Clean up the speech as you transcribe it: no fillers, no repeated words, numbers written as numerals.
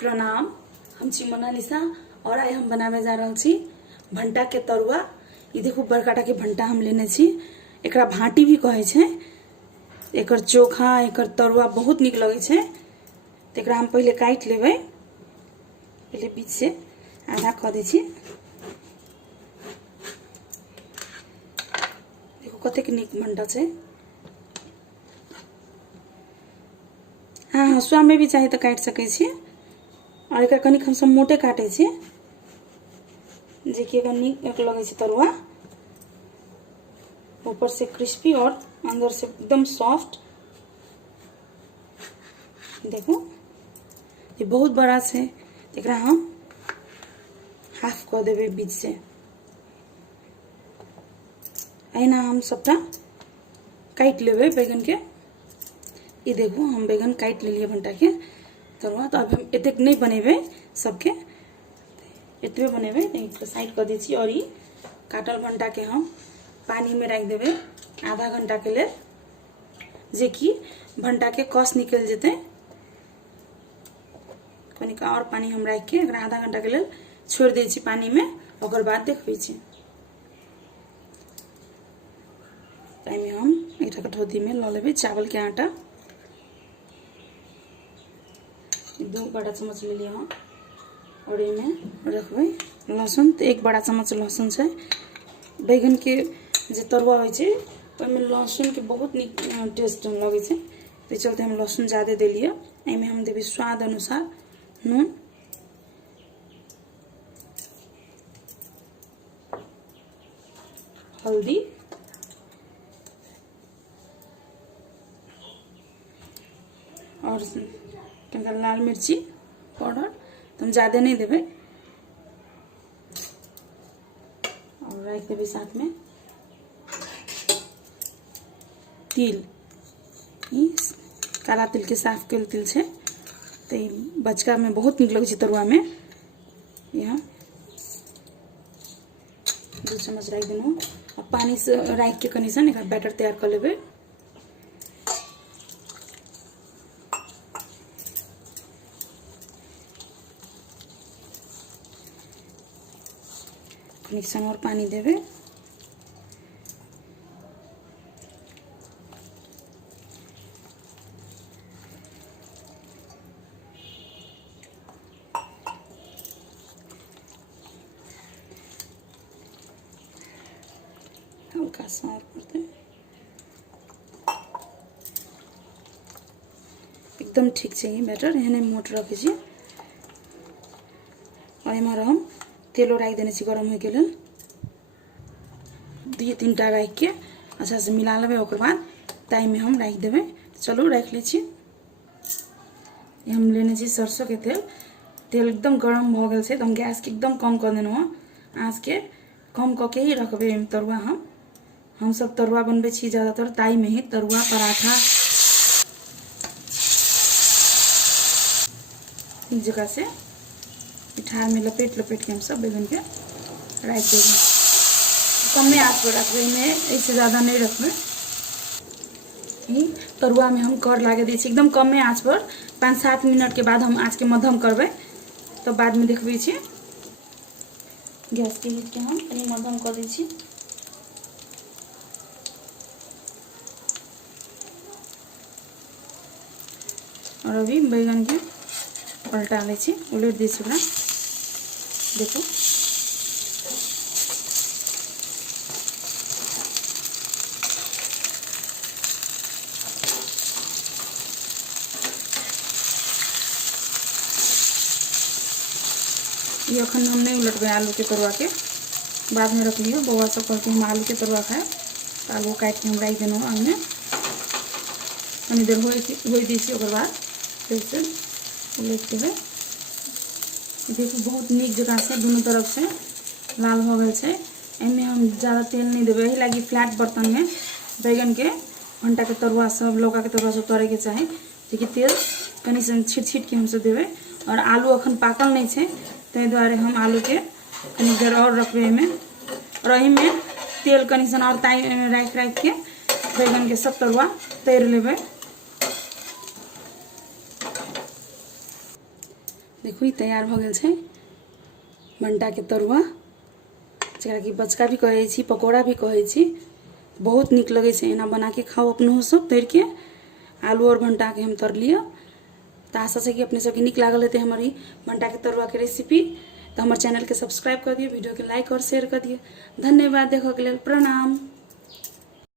प्रणाम, हम छी मोनालिसा और आई हम बनावे जा रहल छी भंटा के तरुआ। ये देखो बड़काटा के भंटा हम लेने छी, एकरा भाटी भी कहे छे। एकर चोखा एकर तरुआ बहुत निक लगे छे। तो एकरा हम पहले काट लेबै, पहले बीच से आधा क दै छी। देखो कतेक निक भंटा छे। हाँ हसुआ में भी चाहे तो काट सके छी। और एक कनिक हम सब मोटे काटे छी, जे कि निक लगे छे तरुआ। ऊपर से क्रिस्पी और अंदर से एकदम सॉफ्ट। देखो ये बहुत बड़ा छे, एकरा हम हाफ कर देवे बीच से। अहिना हम सबटा काट लेवे बैगन के। ये देखो हम बैगन काट ले लिए भंटा के तरुआ। तो अब हम एतेक नहीं बनेबे सबके, एतबे बनेबे। नहीं साइड कर दी छी। और ये काटल भंटा के हम पानी में रख देवे आधा घंटा के लिए, जे कि भंटा के कस निकल जेते। कनिक और पानी हम रख के आधा घंटा के लिए छोड़ दै छी पानी में। ओकर बाद देखबे छी। ताई में हम एकटा कटोरी में ल लेबे चावल के आटा। 2 बड़ा चम्मच ले लिया हम। और इमें रखबे लहसुन। तो 1 बड़ा चम्मच लहसुन से बैगन के जे तरुआ होय छे ओमे लहसुन के बहुत निक टेस्ट लगे छे। तो चलते हम लहसुन ज्यादा दे लिया। एमे हम देबे स्वाद अनुसार नून, हल्दी और लाल मिर्ची पाउडर। तो हम ज्यादा नहीं देवे। और रख देवे साथ में तिल। काला तिल के साफ कल तिल छे। तो बचका में बहुत निक लगे छे तरुआ में। यहाँ 2 चम्मच रख देना। और पानी से रख के कनीसन एक बैटर तैयार कर लेवे। कनेक्शन और पानी देवे। हल्का सा और करते एकदम ठीक चाहिए बैटर। एहने मोट रखे छी। और हमारा हम तेलो रख देने छी गरम होय के लिए। 2-3 टा रख के अच्छा से मिला लेवे। ओकर बाद ताई में हम रख देवे। चलो रख ले छी। हम लेने छी सरसों के तेल। तेल एकदम गरम हो गए छे। तो हम गैस के एकदम कम कर देना। आँच के कम करके ही रखबे तरुआ। हम सब तरुआ बनबे छी ज्यादातर ताई में ही। तरुआ पराठा इस जगह से पिठार में लपेट के हम सब बैगन के रख देंगे। कम आँच पर रखबे, में इससे ज़्यादा नहीं रखबे। तरुआ में हम कर लागे दी एकदम कम आँच पर। 5-7 मिनट के बाद हम आँच के मध्यम करबे। तो बाद में देखबे छी। गैस के हीट के हम कहीं मध्यम कर दी छी। और अभी बैगन के पलटा ले छी, उलट दी छी। देखो ये अखन हम नहीं उलटबे आलू के तरुआ के। बाद में रख लियो बउआ सब करके हम आलू के तरुआ खाए। तो आलू काट के हम रख देना हमें तनी देर हो दी छी। ओकर बाद फिर से उलट देवे। देखो बहुत निक जगह से दोनों तरफ से लाल हो गए छे। एमे हम ज़्यादा तेल नहीं देवे। यही लगी फ्लैट बर्तन में बैगन के भंटा के तरुआ सब लौका के तरुआ सब तरे के चाहे। देखिए तेल कनी सन छीट के हम सब देवे। और आलू अखन पाकल नहीं छे, ताहि द्वारे हम आलू के कनी देर और रखबे एमे। और एही में तेल कनी सन और रख के बैगन के सब तरुआ तर लेवे। देखू ई तैयार भ गेल छै भंटा के तरुआ, जरा कि बचका भी कहै छी, पकौड़ा भी कहै छी। बहुत नीक लगे छै, एना बना के खाओ अपनो सब तैर के। आलू और भंटा के हम तर लिया। तो आशा छै कि अपने सबके नीक लागल हेतै हमर ई भंटा के तरुआ के रेसिपी। तो हमर चैनल के सब्सक्राइब कर दियो, वीडियो के लाइक और शेयर कर दियो। धन्यवाद देखो के लेल, प्रणाम।